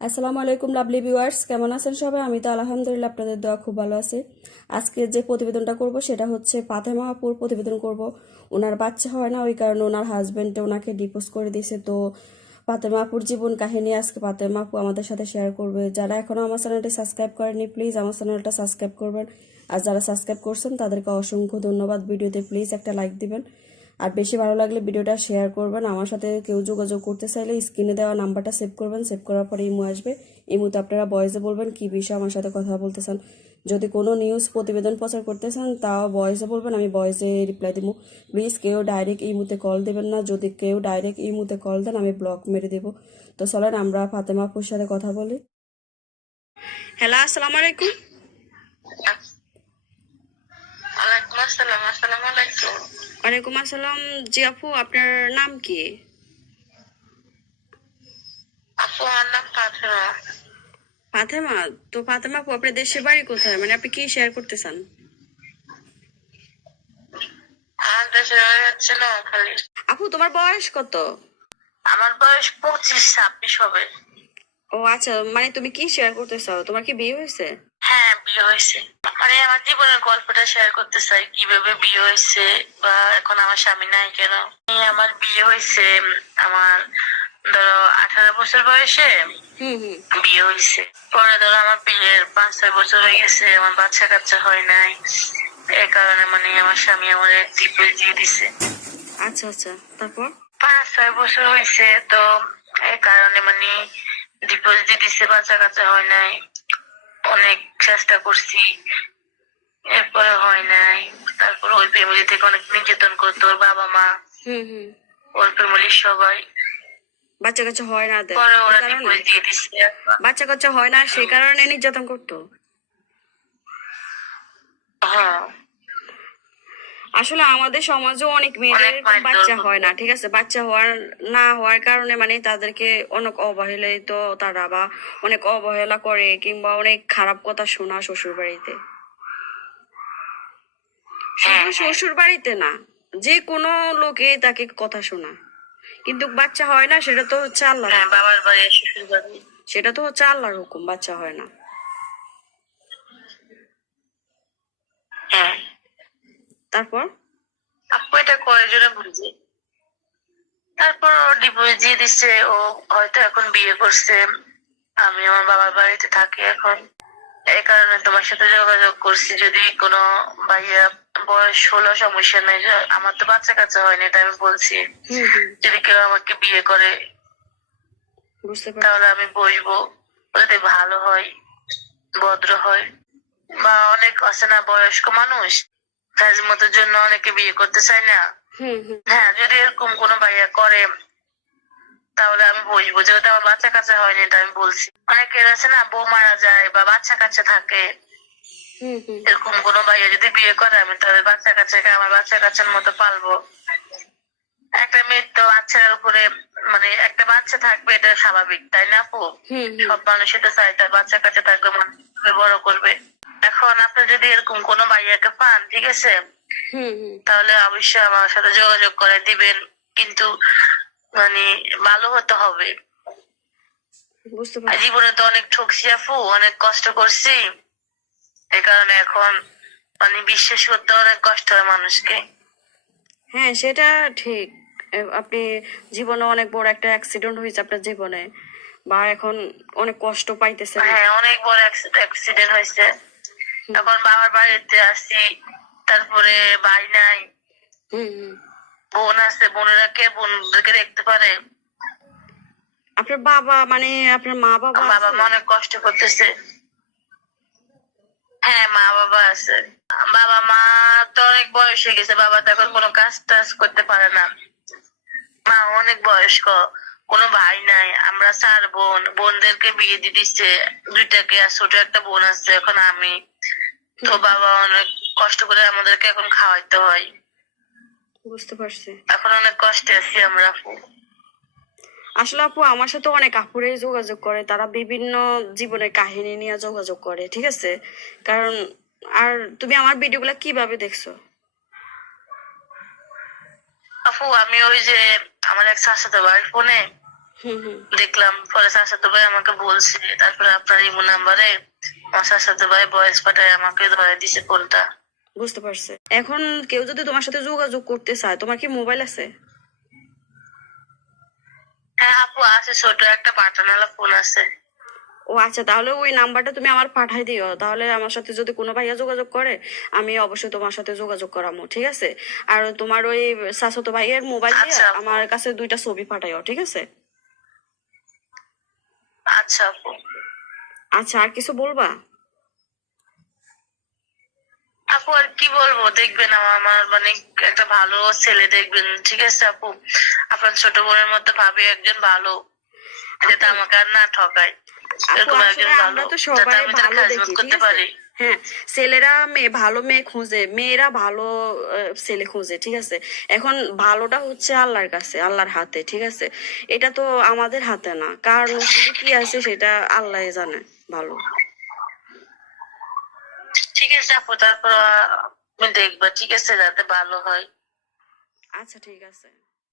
আসসালামু আলাইকুম, lovely viewers. কেমন আছেন সবাই? আমি তো আলহামদুলিল্লাহ আপনাদের দোয়া খুব ভালো আছে। আজকে যে প্রতিবেদনটা করব, সেটা হচ্ছে ফাতেমা আপুর প্রতিবেদন করব। ওনার বাচ্চা হয় না, ওই কারণে ওনার হাজবেন্ড ওনাকে ডিপোজ করে দিয়েছে। তো ফাতেমা আপুর জীবন কাহিনী আজকে ফাতেমা আপু আমাদের সাথে শেয়ার করবে। যারা এখনও আমার চ্যানেলটি সাবস্ক্রাইব করেনি প্লিজ আমার চ্যানেলটা সাবস্ক্রাইব করবেন। আর যারা সাবস্ক্রাইব করছেন, তাদেরকে অসংখ্য ধন্যবাদ। ভিডিওতে প্লিজ একটা লাইক দিবেন। আর বেশি ভালো লাগলে ভিডিওটা শেয়ার করবেন। আমার সাথে কেউ যোগাযোগ করতে চাইলে স্ক্রিনে দেওয়া নাম্বারটা সেভ করবেন। সেভ করার পরে ইমো আসবে। ইমোতে আপনারা ভয়েসে বলবেন কি বিষয়ে আমার সাথে কথা বলতে চান। যদি কোনো নিউজ প্রতিবেদন প্রচার করতে চান তাও ভয়েসে বলবেন আমি ভয়েসে রিপ্লাই দিব। প্লিজ কেউ ডাইরেক্ট ইমোতে কল দেবেন না। যদি কেউ ডাইরেক্ট ইমোতে কল দেন আমি ব্লক মেরে দেবো। তো চলেন আমরা ফাতেমা আপুর সাথে কথা বলি। হ্যালো আসসালামু আলাইকুম। আসসালাম আসসালামু আলাইকুম। ওয়ালাইকুম আসসালাম জি আপু আপনার নাম কি? আপু আমার নাম ফাতেমা। ফাতেমা? তো ফাতেমা আপু আপনার দেশের বাড়ি কোথায়? মানে আপনি কি শেয়ার করতে চান আমার দেশের বাড়ি হচ্ছে নোয়াখালী। আপু তোমার বয়স কত? আমার বয়স পঁচিশ ছাব্বিশ হবে। ও আচ্ছা মানে তুমি কি শেয়ার করতে চাও তোমার কি বিয়ে হয়েছে? হ্যাঁ বিয়ে হয়েছে। মানে আমার জীবনের গল্পটা শেয়ার করতে চাই কীভাবে বিয়ে হয়েছে বা এখন আমার স্বামী নাই কেন? আমার বিয়ে হয়েছে আমার ধরো আঠারো বছর বয়সে বিয়ে হয়েছে। পরে ধরো আমার বিয়ের পাঁচ ছয় বছর হয়ে গেছে আমার বাচ্চা কাচ্চা হয় নাই। এই কারণে মানে আমার স্বামী আমার ডিপোজ দিয়ে দিছে। আচ্ছা আচ্ছা। তারপর? পাঁচ ছয় বছর হয়েছে তো এই কারণে মানে ডিপোজিট দিয়ে দিছে বাচ্চা কাচ্চা হয় নাই। অনেক চেষ্টা করছি। এরপরে হয় নাই। তারপর ওই ফ্যামিলি থেকে অনেক নির্যাতন করতো ওর বাবা মা। হুম হুম। ওর ফ্যামিলির সবাই। বাচ্চা কাচ্চা হয় না পরে ওরা? দিয়ে দিচ্ছে বাচ্চা কাচ্চা হয় না সেই কারণে নির্যাতন করতো? হ্যাঁ। আসলে আমাদের সমাজে অনেক মেয়েদের বাচ্চা হয় না ঠিক আছে? বাচ্চা হওয়ার না হওয়ার কারণে মানে তাদেরকে অনেক অবহেলিত তারা বা অনেক অবহেলা করে কিংবা অনেক খারাপ কথা শোনা শ্বশুর বাড়িতে হ্যাঁ, শুধু শ্বশুর বাড়িতে না যে কোনো লোকে তাকে কথা শোনা। কিন্তু বাচ্চা হয় না সেটা তো হচ্ছে আল্লাহ হ্যাঁ বাবার বাড়ি শ্বশুর বাড়ি সেটা তো হচ্ছে আল্লাহর হুকুম বাচ্চা হয় না। হ্যাঁ। তারপর? আপু এটা কয়ের জন্য বুঝি তারপর ও ডিভোর্স দিয়ে দিচ্ছে ও হয়তো এখন বিয়ে করছে। আমি আমার বাবার বাড়িতে থাকি এখন। এই কারণে তোমার সাথে যোগাযোগ করছি। যদি কোনো ভাইয়া বয়স হলো সমস্যা নেই। আমার তো বাচ্চা কাচ্চা হয়নি তাই আমি বলছি। যদি কেউ আমাকে বিয়ে করে তাহলে আমি বসবো। যদি ভালো হয় ভদ্র হয় বা অনেক আছে না বয়স্ক মানুষ কাজ মতো জন্য অনেকে বিয়ে করতে চায় না। হ্যাঁ যদি এরকম কোনো ভাইয়া করে তাহলে আমি বসবো যেহেতু আমার বাচ্চা কাচ্চা হয়নি এটা আমি বলছি। অনেকের আছে না বউ মারা যায় বা বাচ্চা কাচ্চা থাকে এরকম কোনো ভাইয়া যদি বিয়ে করে আমি তাহলে বাচ্চা কাচ্চাকে আমার বাচ্চা কাচ্চার মতো পালবো। একটা মেয়ের তো বাচ্চার উপরে মানে একটা বাচ্চা থাকবে এটা স্বাভাবিক তাই না আপু? সব মানুষই তো চায় তার বাচ্চা কাচ্চা থাকবে মানুষ বড় করবে। এখন আপনি যদি এরকম কোনো ভাইয়াকে পান ঠিক আছে? তাহলে অবশ্যই আমার সাথে যোগাযোগ করে দিবেন কিন্তু মানে ভালো হতে হবে। জীবনে তো অনেক ঠকছি আপু অনেক কষ্ট করছি। এই কারণে এখন মানে বিশ্বাস করতে অনেক কষ্ট হয় মানুষকে। হ্যাঁ সেটা ঠিক। আপনি জীবনে অনেক বড় একটা অ্যাক্সিডেন্ট হয়েছে আপনার জীবনে বা এখন অনেক কষ্ট পাইতেছে হ্যাঁ অনেক বড় অ্যাক্সিডেন্ট হয়েছে। এখন বাবার বাড়িতে আসছি তারপরে ভাই নাই। বোন আছে বোনেরা কে বোনদেরকে দেখতে পারে? আপনার বাবা মানে আপনার মা বাবা বাবা মা অনেক কষ্ট করতেছে। হ্যাঁ মা বাবা আছে। বাবা মা তো অনেক বয়স হয়ে গেছে বাবা তো এখন কোনো কাজ টাজ করতে পারে না। মা অনেক বয়স্ক। কোনো ভাই নাই আমরা চার বোন। বোনদেরকে বিয়ে দিয়ে দিচ্ছে দুইটাকে আর ছোট একটা বোন আছে এখন আমি। তো বাবা অনেক কষ্ট করে আমাদেরকে এখন খাওয়াইতে হয়। বুঝতে পারছি। এখন অনেক কষ্টে আছি আমরা আপু। আসলে আপু আমার সাথে অনেক আপুরে যোগাযোগ করে তারা বিভিন্ন জীবনের কাহিনী নিয়ে যোগাযোগ করে ঠিক আছে? কারণ আর তুমি আমার ভিডিওগুলো কীভাবে দেখছ? আপু আমি ওই যে আমার এক শাশুড়ি বাড়ির ফোনে দেখলাম পরে শাসাতো ভাই আমাকে বলছে তারপরে আপনার ইমো নাম্বারে আমার শাসাতো ভাই বয়স পাঠায় আমাকে ধরে দিছে ফোনটা বুঝতে পারছে। এখন কেউ যদি তোমার সাথে যোগাযোগ করতে চায় তোমার কি মোবাইল আছে? হ্যাঁ আপু আছে ছোট একটা পাঠানালা ফোন আছে। ও আচ্ছা তাহলে ওই নাম্বারটা তুমি আমার পাঠাই দিও। তাহলে আমার সাথে যদি কোনো ভাইয়া যোগাযোগ করে আমি অবশ্যই তোমার সাথে যোগাযোগ করামো ঠিক আছে? আর তোমার ওই শাশ্বত ভাইয়ের মোবাইল দিয়ে আচ্ছা। আমার কাছে দুইটা ছবি পাঠাইও ঠিক আছে? আচ্ছা। আপু আচ্ছা আর কিছু বলবা? আপু আর কি বলব? দেখবেন আমার আমার মানে একটা ভালো ছেলে দেখবেন ঠিক আছে আপু? আপনার ছোট বোনের মতো ভাবে একজন ভালো যাতে আমাকে আর না ঠকায়। একজন আমরা তো সবাই ভালো দেখি ঠিক আছে? হ্যাঁ ছেলেরা মেয়ে ভালো মেয়ে খুঁজে মেয়েরা ভালো ছেলে খুঁজে ঠিক আছে? এখন ভালোটা হচ্ছে আল্লাহর কাছে আল্লাহর হাতে ঠিক আছে? এটা তো আমাদের হাতে না কার নসিবে কি আছে সেটা আল্লাহ জানে ভালো। ঠিক আছে আপু তারপর দেখব ঠিক আছে যাতে ভালো হয়। আচ্ছা ঠিক আছে।